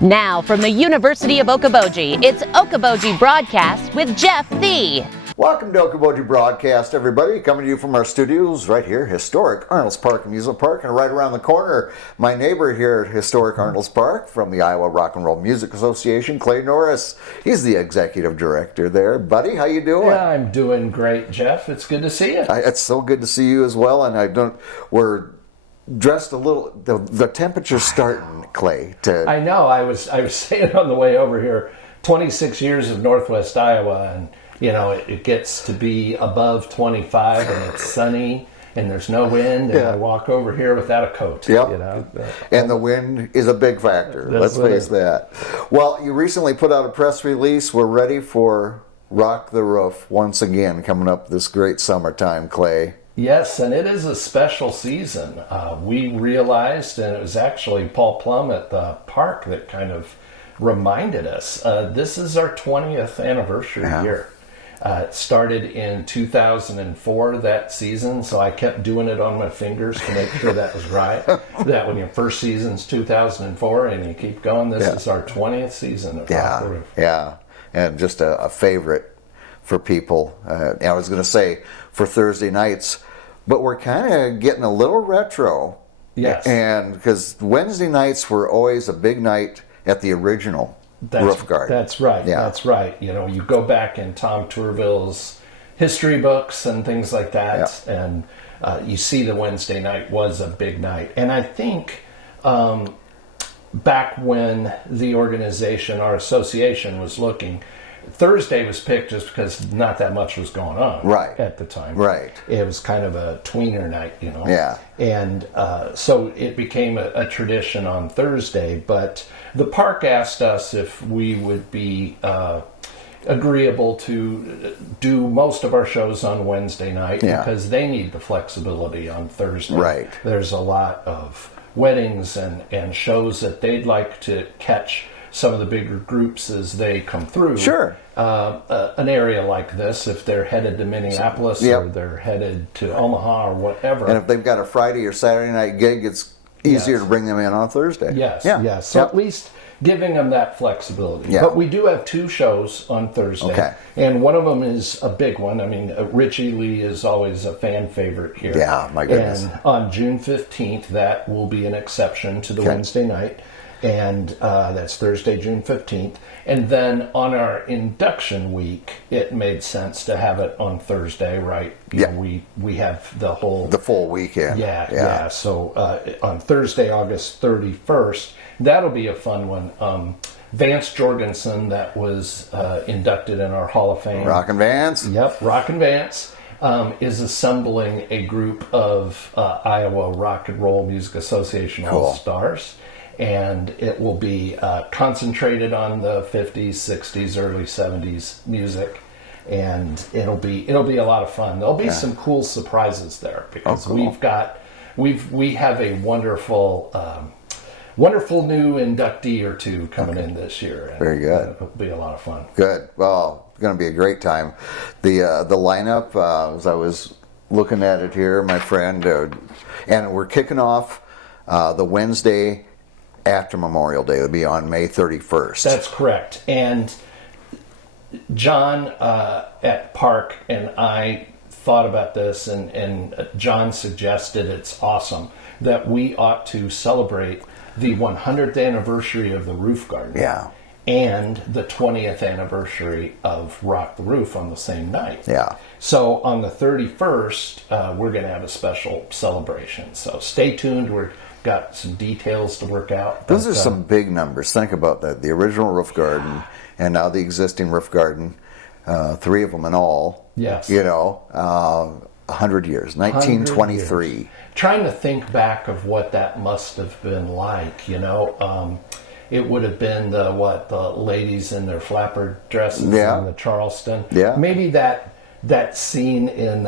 Now from the University of Okoboji, it's Okoboji Broadcast with Jeff Thee. Welcome to Okoboji Broadcast, everybody. Coming to you from our studios right here, historic Arnold's Park Amusement Park, and right around the corner, my neighbor here at historic Arnold's Park from the Iowa Rock and Roll Music Association, Clay Norris. He's the executive director there. Buddy, how you doing? Yeah, I'm doing great, Jeff. It's good to see you. It's so good to see you as well, and we're dressed a little, the temperature's starting, Clay. I know, I was saying on the way over here, 26 years of Northwest Iowa, and you know, it gets to be above 25 and it's sunny and there's no wind, and I walk over here without a coat. Yep. You know? And the wind is a big factor. Let's face that. Well, you recently put out a press release. We're ready for Rock the Roof once again, coming up this great summertime, Clay. Yes, and it is a special season. We realized, and it was actually Paul Plum at the park that kind of reminded us, this is our 20th anniversary year. It started in 2004, that season, so I kept doing it on my fingers to make sure that was right. That when your first season's 2004 and you keep going, this is our 20th season of Rock the Roof. Yeah, and just a favorite for people. I was going to say for Thursday nights, but we're kind of getting a little retro. Yes. And because Wednesday nights were always a big night at the original Roof Garden. That's right. Yeah. That's right. You know, you go back in Tom Tourville's history books and things like that, and you see the Wednesday night was a big night. And I think back when the organization, our association, was looking, Thursday was picked just because not that much was going on at the time. Right. It was kind of a tweener night, you know. Yeah. And so it became a tradition on Thursday, but the park asked us if we would be agreeable to do most of our shows on Wednesday night because they need the flexibility on Thursday. Right. There's a lot of weddings and shows that they'd like to catch some of the bigger groups as they come through. Sure. An area like this, if they're headed to Minneapolis or they're headed to Omaha or whatever. And if they've got a Friday or Saturday night gig, it's easier to bring them in on Thursday. Yes. So at least giving them that flexibility. Yeah. But we do have two shows on Thursday. Okay. And one of them is a big one. I mean, Richie Lee is always a fan favorite here. Yeah, my goodness. And on June 15th, that will be an exception to the Wednesday night. And that's Thursday, June 15th. And then on our induction week, it made sense to have it on Thursday, right? You know, we have the full weekend. Yeah. So on Thursday, August 31st, that'll be a fun one. Vance Jorgensen, that was inducted in our Hall of Fame. Rockin' Vance? Yep, Rockin' Vance. Is assembling a group of Iowa Rock and Roll Music Association All-Stars. And it will be concentrated on the 50s, 60s, early 70s music, and it'll be a lot of fun. There'll be some cool surprises there because we have a wonderful new inductee or two coming in this year. And very good. It'll be a lot of fun. Good. Well, it's going to be a great time. The lineup, as I was looking at it here, my friend, and we're kicking off the Wednesday after Memorial Day. It'll be on May 31st. That's correct. And John at Park and I thought about this, and John suggested it's awesome that we ought to celebrate the 100th anniversary of the Roof Garden and the 20th anniversary of Rock the Roof on the same night. Yeah. So on the 31st, we're going to have a special celebration. So stay tuned. We've got some details to work out. Those are some big numbers. Think about that. The original Roof Garden and now the existing Roof Garden, three of them in all. Yes. You know, 100 years, 1923. 100 years. Trying to think back of what that must have been like, you know. It would have been the ladies in their flapper dresses in the Charleston. Yeah. Maybe that scene in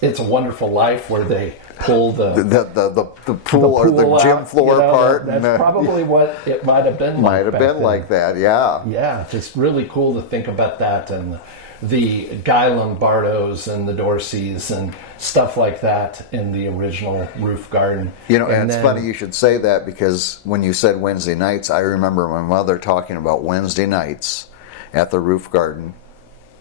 It's a Wonderful Life where they pull the pool or the gym out, floor apart. That's probably what it might have been like. Might have been then. like that, yeah. Yeah, just really cool to think about that and the Guy Lombardos and the Dorseys and stuff like that in the original roof garden. And it's funny you should say that, because when you said Wednesday nights, I remember my mother talking about Wednesday nights at the roof garden.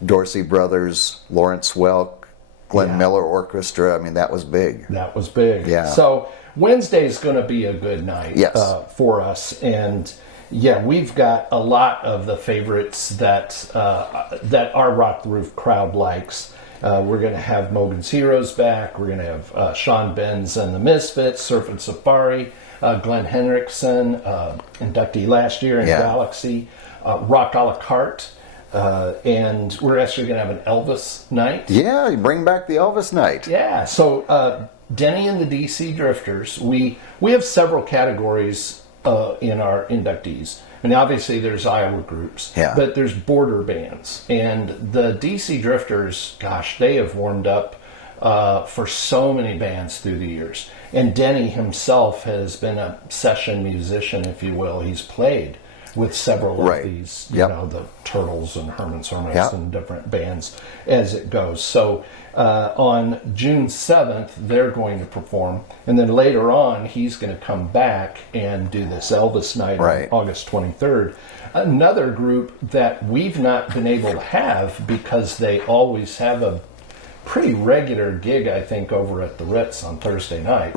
Dorsey Brothers, Lawrence Welk, Glenn Miller Orchestra. I mean, that was big. That was big. Yeah. So Wednesday is going to be a good night for us. And yeah, we've got a lot of the favorites that our Rock the Roof crowd likes. We're going to have Mogan's Heroes back. We're going to have Sean Benz and the Misfits, Surf and Safari, Glenn Henriksen, inductee last year in Galaxy, Rock a la carte. And we're actually going to have an Elvis night. Yeah, you bring back the Elvis night. Yeah, so Denny and the DC Drifters, we have several categories in our inductees. I mean, obviously there's Iowa groups, but there's border bands. And the DC Drifters, gosh, they have warmed up for so many bands through the years. And Denny himself has been a session musician, if you will. He's played with several of these, you know, the Turtles and Herman's Hermits and different bands as it goes. So on June 7th, they're going to perform. And then later on, he's going to come back and do this Elvis night on August 23rd. Another group that we've not been able to have, because they always have a pretty regular gig, I think, over at the Ritz on Thursday night.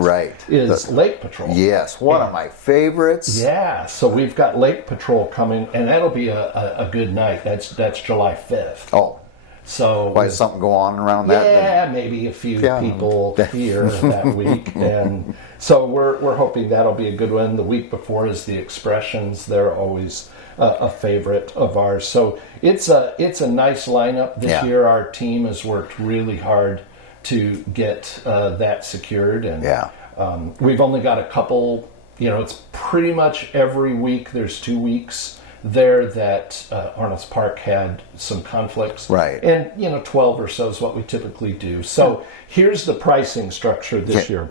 Is Lake Patrol. Yes, one of my favorites. Yeah, so we've got Lake Patrol coming, and that'll be a good night. That's July 5th. Oh. So why, is something go on around that? Yeah, maybe a few people here that week. And so we're hoping that'll be a good one. The week before is the Expressions. They're always a favorite of ours. So it's a nice lineup this year. Our team has worked really hard to get that secured, and we've only got a couple. It's pretty much every week. There's 2 weeks there that Arnold's Park had some conflicts, and 12 or so is what we typically do. So here's the pricing structure this year.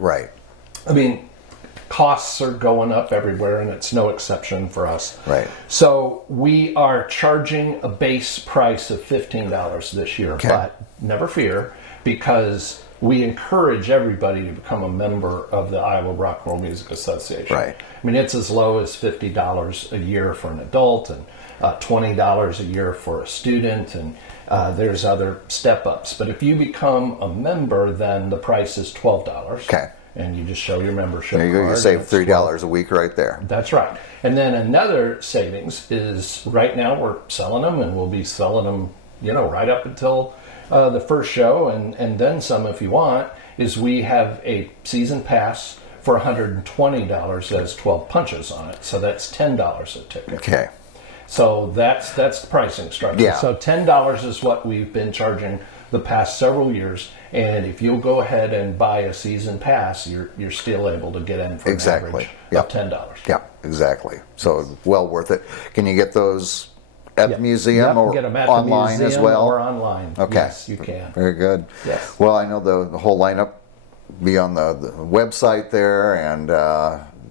I mean, costs are going up everywhere, and it's no exception for us. So we are charging a base price of $15 this year, but never fear, because we encourage everybody to become a member of the Iowa Rock and Roll Music Association. I mean, it's as low as $50 a year for an adult, and $20 a year for a student, and there's other step-ups. But if you become a member, then the price is $12. And you just show your membership card. There you go. You save $3 a week right there. That's right. And then another savings is, right now we're selling them, and we'll be selling them, right up until the first show, and then some if you want, is we have a season pass for $120 that has 12 punches on it. So that's $10 a ticket. So that's the pricing structure. So $10 is what we've been charging the past several years, and if you'll go ahead and buy a season pass, you're still able to get in for an average of $10. Exactly. So well worth it. Can you get those at the museum or get them at online the museum as well? Or online. Yes, you can. Very good. Well, I know the whole lineup be on the website there, and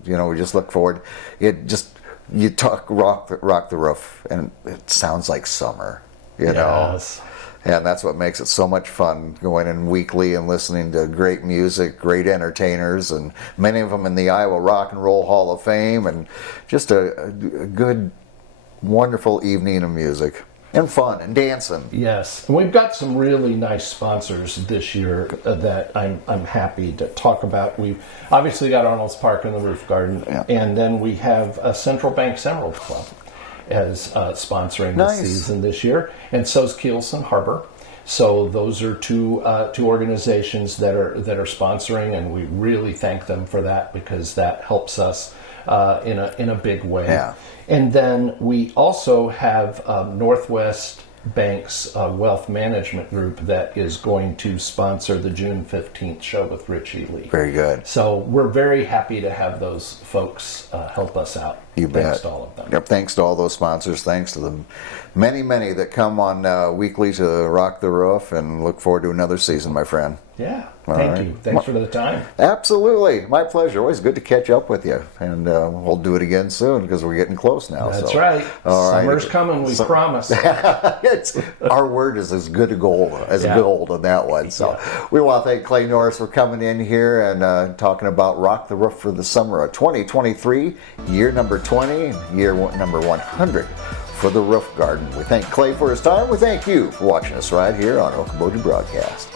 we just look forward. You talk rock the roof, and it sounds like summer. You know. And that's what makes it so much fun, going in weekly and listening to great music, great entertainers, and many of them in the Iowa Rock and Roll Hall of Fame, and just a good, wonderful evening of music and fun and dancing. Yes, and we've got some really nice sponsors this year that I'm happy to talk about. We've obviously got Arnold's Park and the Roof Garden, and then we have Central Bank's Emerald Club as sponsoring the season this year, and so's Kielson Harbor. So those are two organizations that are sponsoring, and we really thank them for that, because that helps us in a big way. And then we also have Northwest Bank's Wealth Management Group that is going to sponsor the June 15th show with Richie Lee. Very good. So we're very happy to have those folks help us out. You bet. Thanks to all of them. Yep, thanks to all those sponsors. Thanks to the many that come on weekly to rock the roof, and look forward to another season, my friend. Yeah. Thank you. Thanks for the time. Absolutely. My pleasure. Always good to catch up with you. And we'll do it again soon because we're getting close now. That's right. Summer's coming, we promise. Our word is as good a gold as gold on that one. So we want to thank Clay Norris for coming in here and talking about Rock the Roof for the summer of 2023, year number 20, year number 100 for the Roof Garden. We thank Clay for his time. We thank you for watching us right here on Okoboji Broadcast.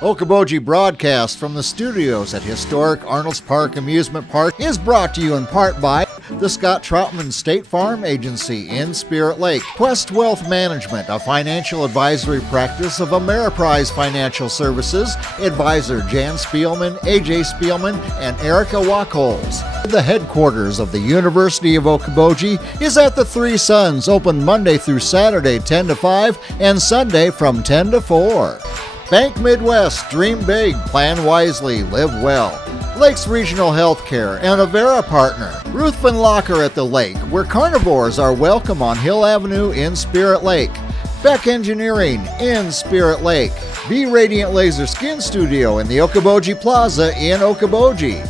Okoboji Broadcast from the studios at historic Arnold's Park Amusement Park is brought to you in part by the Scott Troutman State Farm Agency in Spirit Lake, Quest Wealth Management, a financial advisory practice of Ameriprise Financial Services, advisor Jan Spielman, AJ Spielman, and Erica Wachholz. The headquarters of the University of Okoboji is at the Three Sons, open Monday through Saturday 10 to 5 and Sunday from 10 to 4. Bank Midwest, dream big, plan wisely, live well. Lakes Regional Healthcare and Avera Partner. Ruthven Locker at the Lake, where carnivores are welcome on Hill Avenue in Spirit Lake. Beck Engineering in Spirit Lake. Be Radiant Laser Skin Studio in the Okoboji Plaza in Okoboji.